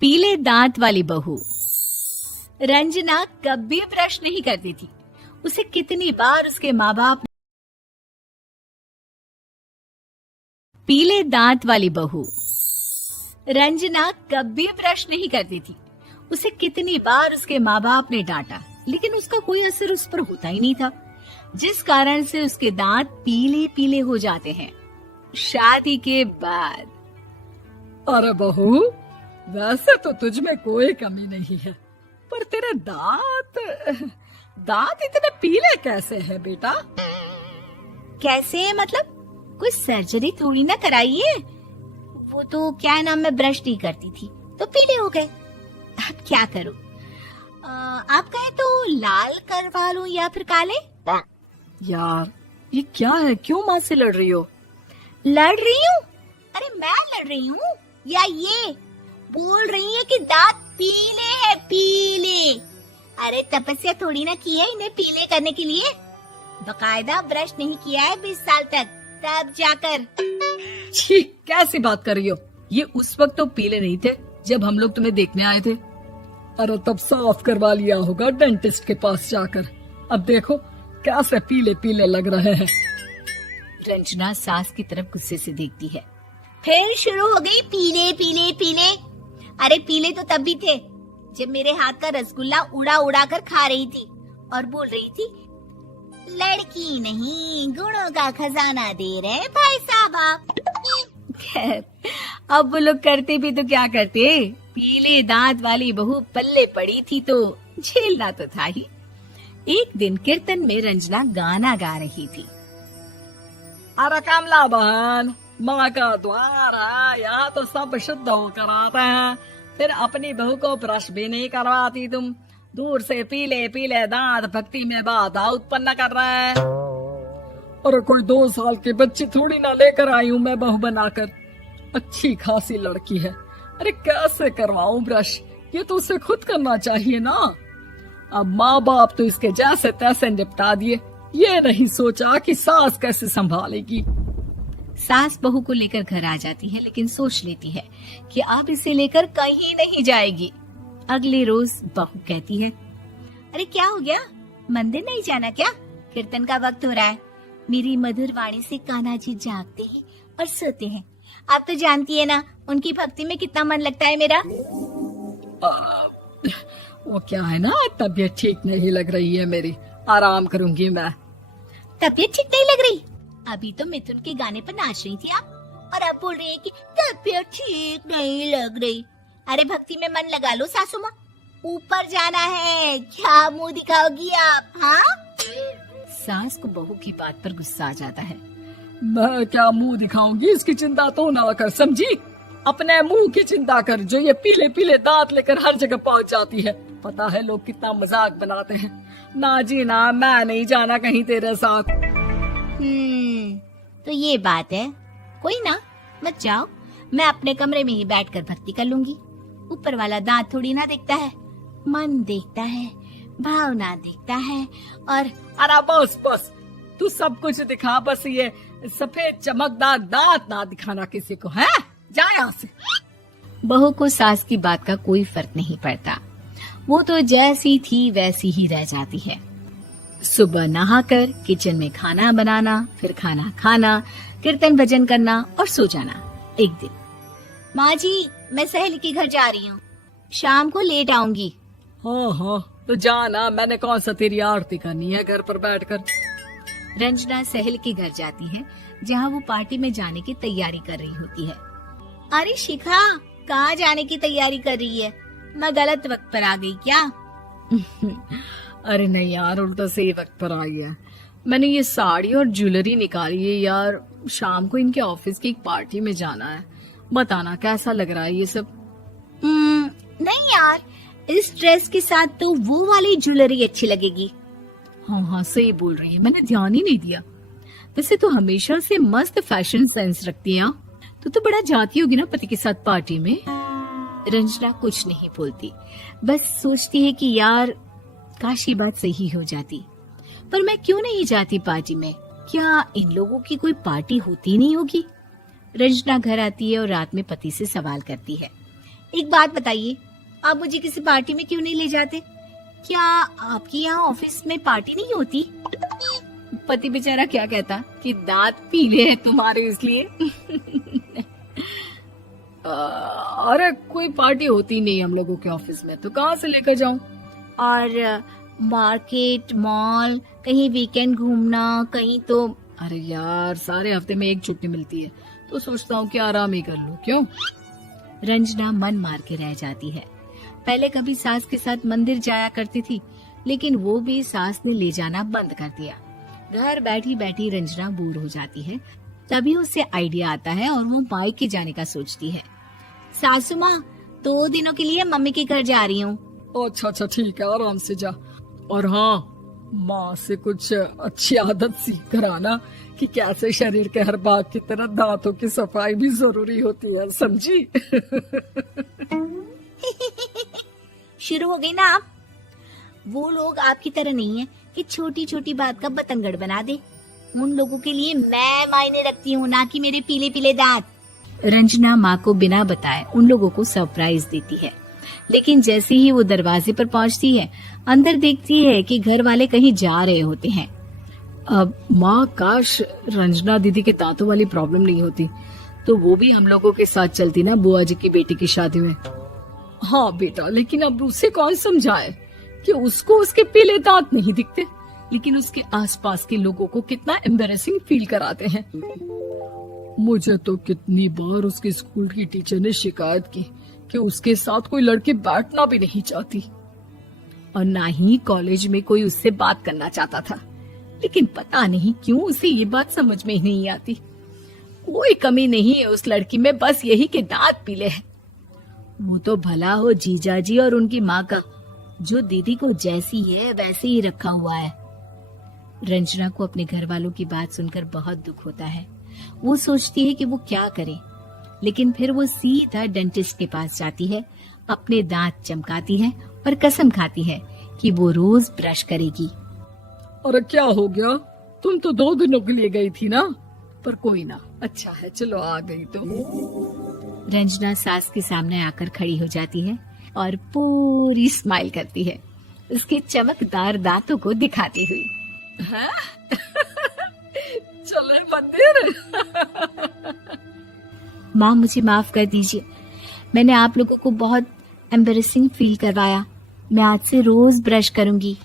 पीले दांत वाली बहू। रंजना कभी ब्रश नहीं करती थी। उसे कितनी बार उसके माँ बाप पीले दांत वाली बहू। रंजना कभी ब्रश नहीं करती थी। उसे कितनी बार उसके माँ बाप ने डांटा, लेकिन उसका कोई असर उस पर होता ही नहीं था, जिस कारण से उसके दांत पीले पीले हो जाते हैं। शादी के बाद। अरे बहू, वैसे तो तुझ में कोई कमी नहीं है, पर तेरे दांत इतने पीले कैसे हैं बेटा? कैसे मतलब? कोई सर्जरी थोड़ी ना कराई है। वो तो क्या नाम, मैं ब्रश नहीं करती थी तो पीले हो गए। अब क्या करूं? आप कहें तो लाल करवा लूं या फिर काले? यार ये क्या है, क्यों माँ से लड़ रही हो? लड़ रही हूँ? अरे मैं लड़ रही हूँ या ये बोल रही है कि दांत पीले हैं, पीले। अरे तपस्या थोड़ी ना की है इन्हें पीले करने के लिए। बकायदा ब्रश नहीं किया है 20 साल तक, तब जाकर। छी, कैसी बात कर रही हो? ये उस वक्त तो पीले नहीं थे जब हम लोग तुम्हें देखने आए थे। अरे तब साफ करवा लिया होगा डेंटिस्ट के पास जाकर। अब देखो कैसे पीले पीले लग रहे हैं। रंजना सास की तरफ गुस्से से देखती है। फिर शुरू हो गई पीले पीले पीले। अरे पीले तो तब भी थे जब मेरे हाथ का रसगुल्ला उड़ा उड़ा कर खा रही थी और बोल रही थी, लड़की नहीं गुणों का खजाना दे रहे भाई साहब आप। खैर, अब वो लोग करते भी तो क्या करते, पीले दांत वाली बहू पल्ले पड़ी थी तो झेलना तो था ही। एक दिन कीर्तन में रंजना गाना गा रही थी। अरे कमला बहन, माँ का द्वार है, यहाँ तो सब शुद्ध होकर आते हैं, फिर अपनी बहू को ब्रश भी नहीं करवाती तुम। दूर से पीले पीले दांत भक्ति में बाधा उत्पन्न कर रहे हैं। अरे कोई 2 साल के बच्ची थोड़ी ना लेकर आई हूँ मैं बहू बनाकर। अच्छी खासी लड़की है, अरे कैसे करवाऊं ब्रश? ये तो उसे खुद करना चाहिए ना। अब माँ बाप तो इसके जैसे तैसे निपटा दिए, ये नहीं सोचा कि सास कैसे संभालेगी। सास बहू को लेकर घर आ जाती है, लेकिन सोच लेती है कि अब इसे लेकर कहीं नहीं जाएगी। अगले रोज बहू कहती है, अरे क्या हो गया, मंदिर नहीं जाना क्या? कीर्तन का वक्त हो रहा है। मेरी मधुर वाणी से कान्हा जी जागते हैं और सोते हैं। आप तो जानती है ना उनकी भक्ति में कितना मन लगता है मेरा। वो क्या है ना, तबीयत ठीक नहीं लग रही है मेरी, आराम करूंगी मैं। तबीयत ठीक नहीं लग रही? अभी तो मिथुन के गाने पर नाच रही थी आप, और अब बोल रही है कि तबीयत ठीक नहीं लग रही। अरे भक्ति में मन लगा लो सासू माँ, ऊपर जाना है, क्या मुंह दिखाओगी आप? हाँ? सास को बहू की बात पर गुस्सा आ जाता है। मैं क्या मुंह दिखाऊंगी, इसकी चिंता तो ना कर, समझी? अपने मुंह की चिंता कर, जो ये पीले पीले दांत लेकर हर जगह पहुंच जाती है। पता है लोग कितना मजाक बनाते हैं। ना जी ना, मैं नहीं जाना कहीं तेरे साथ। तो ये बात है। कोई ना, मत जाओ, मैं अपने कमरे में ही बैठकर भक्ति कर लूंगी। ऊपर वाला दांत थोड़ी ना देखता है, मन देखता है, भावना देखता है। और अरे बस बस, तू सब कुछ दिखा, बस ये सफेद चमकदार दांत ना दिखाना किसी को, है? जा यहाँ से। बहू को सास की बात का कोई फर्क नहीं पड़ता। वो तो जैसी थी वैसी ही रह जाती है। सुबह नहाकर किचन में खाना बनाना, फिर खाना खाना, कीर्तन भजन करना और सो जाना। एक दिन, माँ जी मैं सहेली के घर जा रही हूँ, शाम को लेट आऊंगी। हाँ हाँ तो जाना, मैंने कौन सा तेरी आरती करनी है घर पर बैठकर। रंजना सहेली के घर जाती है, जहाँ वो पार्टी में जाने की तैयारी कर रही होती है। अरे शिखा, कहाँ जाने की तैयारी कर रही है? मैं गलत वक्त पर आ गई क्या? अरे नहीं यार, उल्टा सही वक्त पर आई है। मैंने ये साड़ी और ज्वेलरी निकाली है यार, शाम को इनके ऑफिस की एक पार्टी में जाना है। बताना कैसा लग रहा है ये सब? नहीं यार, इस ड्रेस के साथ तो वो वाली ज्वेलरी अच्छी लगेगी। हाँ हाँ सही बोल रही है, मैंने ध्यान ही नहीं दिया। वैसे तो हमेशा से मस्त फैशन सेंस रखती है। तो बड़ा जाती होगी ना पति के साथ पार्टी में। रंजना कुछ नहीं बोलती, बस सोचती है कि यार काश ये बात सही हो जाती। पर मैं क्यों नहीं जाती पार्टी में? क्या इन लोगों की कोई पार्टी होती नहीं होगी? रंजना घर आती है और रात में पति से सवाल करती है, एक बात बताइए, आप मुझे किसी पार्टी में क्यों नहीं ले जाते? क्या आपके यहाँ ऑफिस में पार्टी नहीं होती? पति बेचारा क्या कहता कि दांत पीले हैं तुम्हारे इसलिए। अरे कोई पार्टी होती नहीं हम लोगों के ऑफिस में, तो कहाँ से लेकर जाऊं? और मार्केट, मॉल, कहीं वीकेंड घूमना, कहीं तो। अरे यार, सारे हफ्ते में एक छुट्टी मिलती है, तो सोचता हूँ कि आराम ही कर लूं। क्यों? रंजना मन मार के रह जाती है। पहले कभी सास के साथ मंदिर जाया करती थी, लेकिन वो भी सास ने ले जाना बंद कर दिया। घर बैठी बैठी रंजना बोर हो जाती है। तभी उसे आइडिया आता है और वो मायके जाने का सोचती है। सासू माँ, 2 दिनों के लिए मम्मी के घर जा रही हूँ। अच्छा ठीक है, आराम से जा। और हाँ, माँ से कुछ अच्छी आदत सीख कर आना कि कैसे शरीर के हर भाग की तरह दांतों की सफाई भी जरूरी होती है, समझी? शुरू हो गई ना आप? वो लोग आपकी तरह नहीं है कि छोटी छोटी बात का बतंगड़ बना दे। उन लोगों के लिए मैं मायने रखती हूँ, ना कि मेरे पीले पीले दांत। रंजना माँ को बिना बताए उन लोगों को सरप्राइज देती है, लेकिन जैसे ही वो दरवाजे पर पहुंचती है, अंदर देखती है कि घर वाले कहीं जा रहे होते हैं। अब माँ, काश रंजना दीदी के दांतों वाली प्रॉब्लम नहीं होती, तो वो भी हम लोगों के साथ चलती ना बुआ जी की बेटी की शादी में। हाँ बेटा, लेकिन अब उसे कौन समझाए कि उसको उसके पीले दांत नहीं दिखते, लेकिन उसके आसपास के लोगों को कितना एम्बैरेसिंग फील कराते हैं। मुझे तो कितनी बार उसके स्कूल की टीचर ने शिकायत की कि उसके साथ कोई लड़की बैठना भी नहीं चाहती, और ना ही कॉलेज में कोई उससे बात करना चाहता था। लेकिन पता नहीं क्यों उसे ये बात समझ में ही नहीं आती। कोई कमी नहीं है उस लड़की में, बस यही कि दांत पीले हैं। वो तो भला हो जीजाजी और उनकी माँ का, जो दीदी को जैसी है वैसे ही रखा हुआ है। रंजना को अपने घर वालों की बात सुनकर बहुत दुख होता है। वो सोचती है कि वो क्या करे, लेकिन फिर वो सीधा डेंटिस्ट के पास जाती है, अपने दांत चमकाती है और कसम खाती है कि वो रोज ब्रश करेगी। अरे क्या हो गया? तुम तो 2 दिनों के लिए गई थी ना, पर कोई ना, अच्छा है, चलो आ गई तो। रंजना सास के सामने आकर खड़ी हो जाती है और पूरी स्माइल करती है, उसके चमकदार दांतों को दिखाती हुई। चले मंदिर। माँ, मुझे माफ कर दीजिए, मैंने आप लोगों को बहुत एम्बैरेसिंग फील करवाया। मैं आज से रोज ब्रश करूंगी।